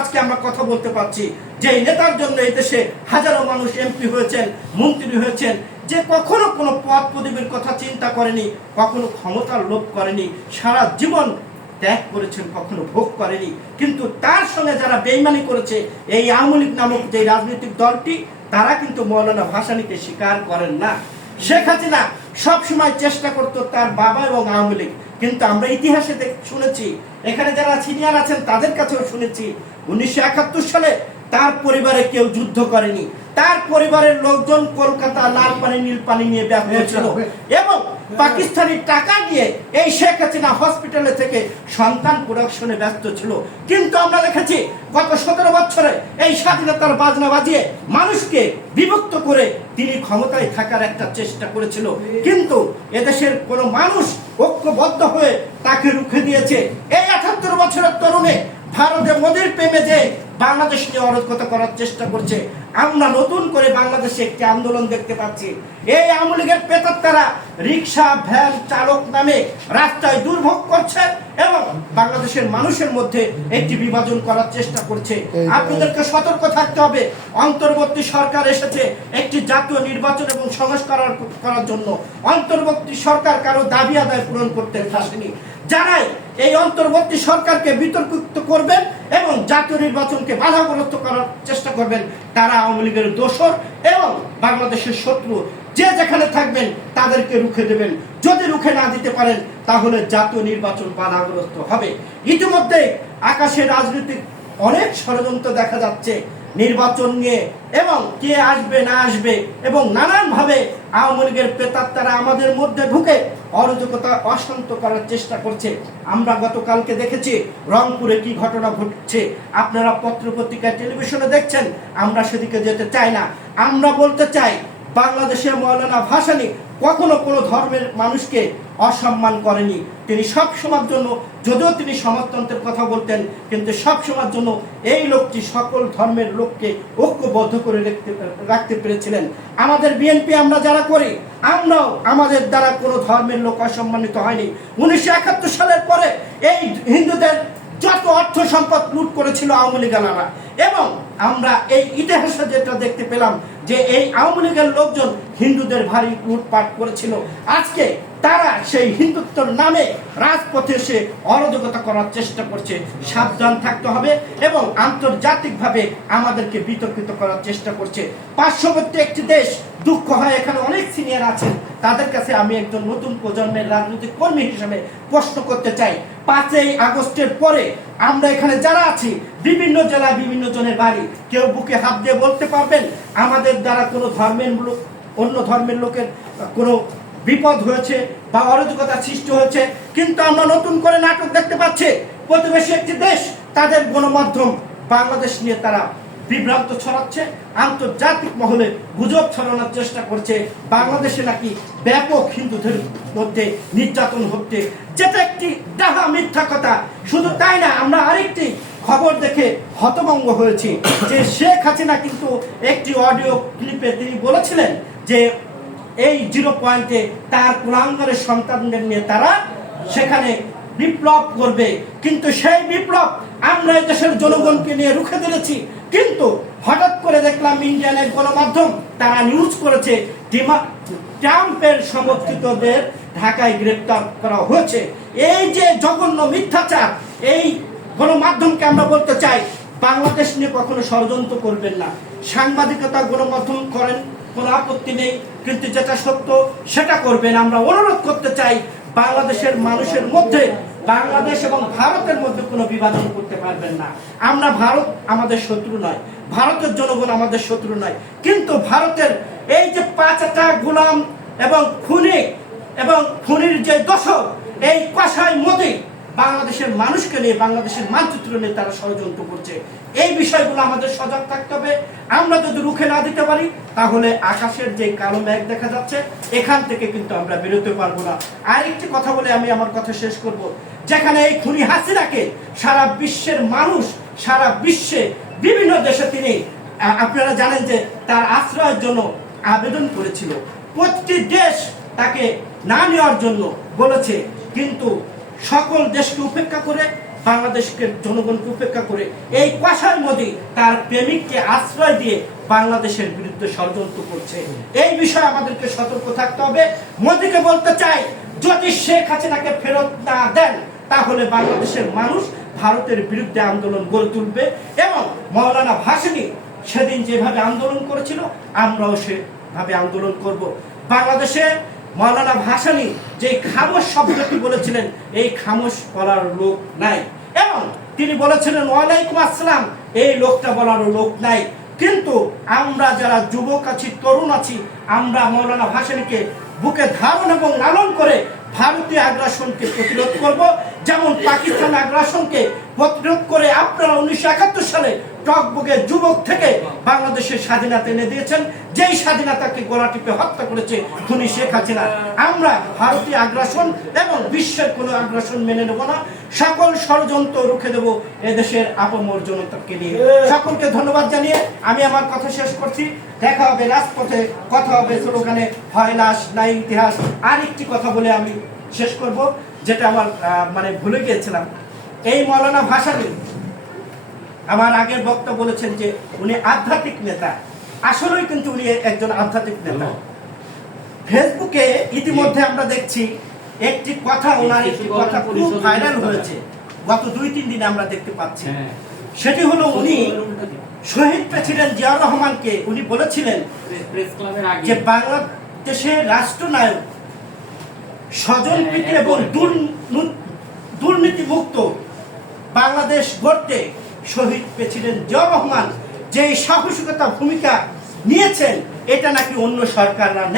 আজকে আমরা কথা বলতে পারছি। যে নেতার জন্য এই দেশে হাজারো মানুষ এমপি হয়েছেন, মন্ত্রী হয়েছেন, যে কখনো কোনো পদ পদবীর কথা চিন্তা করেনি, কখনো ক্ষমতার লোভ করেনি, সারা জীবন ত্যাগ করেছেন, কখনো ভোগ করেনি। কিন্তু তার সঙ্গে যারা বেইমানি করেছে, এই আওয়ামী লীগ নামক যে রাজনৈতিক দলটি, তারা কিন্তু মৌলানা ভাসানীকে স্বীকার করেন না। শেখ হাসিনা সবসময় চেষ্টা করতো তার বাবা এবং আওয়ামী লীগ কিন্তু আমরা ইতিহাসে শুনেছি এখানে যারা সিনিয়র আছেন তাদের কাছেও শুনেছি উনিশশো একাত্তর সালে তার পরিবারে কেউ যুদ্ধ করেনি। তার পরিবারের লোকজন কলকাতা লাল পানি নীল পানি নিয়ে ব্যস্ত ছিল। এবং পাকিস্তানি টাকা নিয়ে এই শেখ হাসিনা হসপিটালে থেকে সন্তান প্রোডাকশনে ব্যস্ত ছিল। কিন্তু আমরা দেখেছি গত সতেরো বছরে এই স্বাধীনতার বাজনা বাজিয়ে মানুষকে বিভক্ত করে তিনি ক্ষমতায় থাকার একটা চেষ্টা করেছিল। কিন্তু এদেশের কোনো মানুষ ঐক্যবদ্ধ হয়ে তাকে রুখে দিয়েছে। এই আঠাত্তর বছরের তরুণে ভারতে মোদীর প্রেমে যে বাংলাদেশ নিয়ে অরাজকতা করার চেষ্টা করছে। আমরা নতুন করে বাংলাদেশে একটি আন্দোলন দেখতে পাচ্ছি। এই আওয়ামী লীগের পেতাত্তারা রিক্সা ভ্যান চালক নামে রাস্তায় দুর্ভোগ করছে এবং বাংলাদেশের মানুষের মধ্যে একটি বিভাজন করার চেষ্টা করছে। আপনাদেরকে সতর্ক থাকতে হবে। অন্তর্বর্তী সরকার এসেছে একটি জাতীয় নির্বাচন এবং সংস্কার করার জন্য। অন্তর্বর্তী সরকার কারও দাবি আদায় পূরণ করতে আসেনি যারাই এই অন্তর্বর্তী সরকারকে বিতর্কিত করবেন এবং জাতীয় নির্বাচনকে বাধাগ্রস্ত করার চেষ্টা করবেন, তারা আওয়ামী লীগের দোসর এবং বাংলাদেশের শত্রু। যে যেখানে থাকবেন, তাদেরকে রুখে দেবেন। যদি রুখে না দিতে পারেন, তাহলে জাতীয় নির্বাচন বাধাগ্রস্ত হবে। ইতিমধ্যে আকাশে রাজনৈতিক অনেক ষড়যন্ত্র দেখা যাচ্ছে। নির্বাচন নিয়ে এবং কে আসবে, না আসবে এবং নানানভাবে আওয়ামী লীগের প্রেতাত্মারা আমাদের মধ্যে ঢুকে অরাজকতা অশান্ত করার চেষ্টা করছে। আমরা গতকালকে দেখেছি রংপুরে কি ঘটনা ঘটছে। আপনারা পত্রপত্রিকায় টেলিভিশনে দেখছেন, আমরা সেদিকে যেতে চাই না। আমরা বলতে চাই, বাংলাদেশের মৌলানা ভাসানী কখনো কোনো ধর্মের মানুষকে অসম্মান করেনি। তিনি সব সময়ের জন্য, যদিও তিনি সমাজতন্ত্রের কথা বলতেন, কিন্তু সব সময়ের জন্য এই লোকটি সকল ধর্মের লোককে ঐক্যবদ্ধ করে রাখতে রাখতে পেরেছিলেন। আমাদের বিএনপি আমরা যারা করি, আমরাও আমাদের দ্বারা কোনো ধর্মের লোক অসম্মানিত হয়নি। উনিশশো একাত্তর সালের পরে এই হিন্দুদের যত অর্থ সম্পদ লুট করেছিল আওয়ামী লীগালারা এবং আমরা এই ইতিহাসে যেটা দেখতে পেলাম যে এই আওয়ামী লীগের লোকজন হিন্দুদের ভারী লুটপাট করেছিল। আজকে তারা সেই হিন্দুত্বর নামে রাজপথে এসে অরাজকতা করার চেষ্টা করছে। সাবধান থাকতে হবে এবং আন্তর্জাতিকভাবে আমাদেরকে বিতর্কিত করার চেষ্টা করছে। পার্শ্ববর্তী একটি দেশ, দুঃখ হয়, এখানে অনেক সিনিয়র আছেন। তাদের কাছে আমি একজন নতুন প্রজন্মের রাজনৈতিক কর্মী হিসেবে প্রশ্ন করতে চাই। পাঁচই আগস্টের পরে আমরা এখানে যারা আছি, বিভিন্ন জেলায় বিভিন্ন জনের বাড়ি, কেউ বুকে হাত দিয়ে বলতে পারবেন, আমাদের দ্বারা কোনো ধর্মের লোক, অন্য ধর্মের লোকের কোনো বিপদ হয়েছে বা অরাজকতা সৃষ্টি হয়েছে, কিন্তু আমরা নতুন করে নাটক দেখতে পাচ্ছি। প্রতিবেশী একটি দেশ, তাদের গণমাধ্যম, বাংলাদেশ নিয়ে তারা বিভ্রান্ত ছড়াচ্ছে, আন্তর্জাতিক মহলে গুজব ছড়ানোর চেষ্টা করছে, বাংলাদেশে নাকি ব্যাপক হিন্দুদের মধ্যে নির্যাতন হচ্ছে। যেটা একটি ডাহা মিথ্যা কথা, শুধু তাই না, আমরা আরেকটি খবর দেখে হতভঙ্গ হয়েছি যে শেখ হাসিনা কিন্তু একটি অডিও ক্লিপে তিনি বলেছিলেন যে এই জিরো পয়েন্টে তার কুলাঙ্গারের সন্তানদের নিয়ে তারা সেখানে বিপ্লব করবে। কিন্তু সেই বিপ্লব আমরা দেশের জনগণকে নিয়ে রুখে দিয়েছি। কিন্তু হঠাৎ করে দেখলাম ইন্ডিয়ানের গণমাধ্যম তারা নিউজ করেছে ট্রাম্পের সমর্থিতদের ঢাকায় গ্রেপ্তার করা হয়েছে। এই যে জঘন্য মিথ্যাচার, এই গণমাধ্যমকে আমরা বলতে চাই, বাংলাদেশ নিয়ে কখনো ষড়যন্ত্র করবেন না। সাংবাদিকতা গণমাধ্যম করেন, কোনো আপত্তি নেই, কিন্তু যেটা সত্য সেটা করবেন। আমরা অনুরোধ করতে চাই, বাংলাদেশের মানুষের মধ্যে বাংলাদেশ এবং ভারতের মধ্যে কোনো বিভাজন করতে পারবেন না। আমরা ভারত আমাদের শত্রু নয়। ভারতের জনগণ আমাদের শত্রু নয়। কিন্তু ভারতের এই যে পাঁচটা গোলাম এবং খুনি এবং খুনির যে দশক এই কষায় মোদী বাংলাদেশের মানুষকে নিয়ে, বাংলাদেশের মানচিত্র নিয়ে তারা ষড়যন্ত্র করছে। এই বিষয়গুলো আমাদের সজাগ থাকতে হবে। আমরা যদি রুখে না দিতে পারি, তাহলে আকাশের যে কালো মেঘ দেখা যাচ্ছে, এখান থেকে কিন্তু আমরা বেরোতে পারব না। আরেকটি কথা বলে আমি আমার কথা শেষ করব। যেখানে এই খুনি হাসিনাকে সারা বিশ্বের মানুষ, সারা বিশ্বে বিভিন্ন দেশে তিনি আপনারা জানেন যে তার আশ্রয়ের জন্য আবেদন করেছিল। প্রতিটি দেশ তাকে না নেওয়ার জন্য বলেছে। কিন্তু সকল দেশকে উপেক্ষা করে, বাংলাদেশকে, জনগণকে উপেক্ষা করে, এই কষার মোদি তার প্রেমিককে আশ্রয় দিয়ে বাংলাদেশের বিরুদ্ধে ষড়যন্ত্র করছে। এই বিষয়ে আমাদেরকে সতর্ক থাকতে হবে। মোদিকে বলতে চাই, যদি শেখ হাসিনাকে ফেরত না দেন, তাহলে বাংলাদেশের মানুষ ভারতের বিরুদ্ধে আন্দোলন গড়ে তুলবে এবং মৌলানা ভাসানী সেদিন যেভাবে আন্দোলন করেছিল, আমরাও সেভাবে আন্দোলন করব। বাংলাদেশে মৌলানা ভাসানী যে খামোশ শব্দটি বলেছিলেন, এই খামোশ বলার লোক নাই। এবং তিনি বলেছিলেন, ওয়ালাইকুম আসসালাম। এই লোকটা বলার লোক নাই। কিন্তু আমরা যারা যুবক আছি, তরুণ আছি, আমরা মৌলানা ভাসানীকে বুকে ধারণ এবং লালন করে ভারতীয় আগ্রাসনকে প্রতিরোধ করব। যেমন পাকিস্তান আগ্রাসনকে প্রতিরোধ করে আপনারা উনিশশো একাত্তর সালে টকবুকে যুবক থেকে বাংলাদেশের স্বাধীনতা এনে দিয়েছেন। যেই স্বাধীনতাকে গলা টিপে হত্যা করেছে খুনি শেখ হাসিনা। আমরা ভারতীয় আগ্রাসন এবং বিশ্বের কোনো আগ্রাসন মেনে নেব না। সকল ষড়যন্ত্র রুখে দেব এদেশের আপমর জনতাকে নিয়ে। সকলকে ধন্যবাদ জানিয়ে আমি আমার কথা শেষ করছি। দেখা হবে রাজপথে, কথা হবে স্লোগানে হয় লাশ নাই ইতিহাস। আর একটি কথা বলে আমি শেষ করব, যেটা আমার মানে ভুলে গিয়েছিলাম। এই মৌলানা ভাসানী আমার আগের বক্তা বলেছেন যে উনি আধ্যাত্মিক নেতা। আসলেই কিন্তু উনি একজন আধ্যাত্মিক নেতা। ফেসবুকে ইতিমধ্যে আমরা দেখছি একটি কথা ওনার একটি কথা খুব ভাইরাল হয়েছে। গত দুই তিন দিনে আমরা দেখতে পাচ্ছি। হ্যাঁ। সেটি হলো উনি শহীদ প্রেসিডেন্ট জিয়াউর রহমানকে উনি বলেছিলেন যে বাংলাদেশের রাষ্ট্রনায়ক স্বজনপ্রীতি এবং দুর্নীতি মুক্ত বাংলাদেশ গড়তে শহীদ প্রেসিডেন্ট জিয়াউর রহমান যে সাহসিকতা ভূমিকা নিয়েছেন এটা নাকি অন্য সরকাররা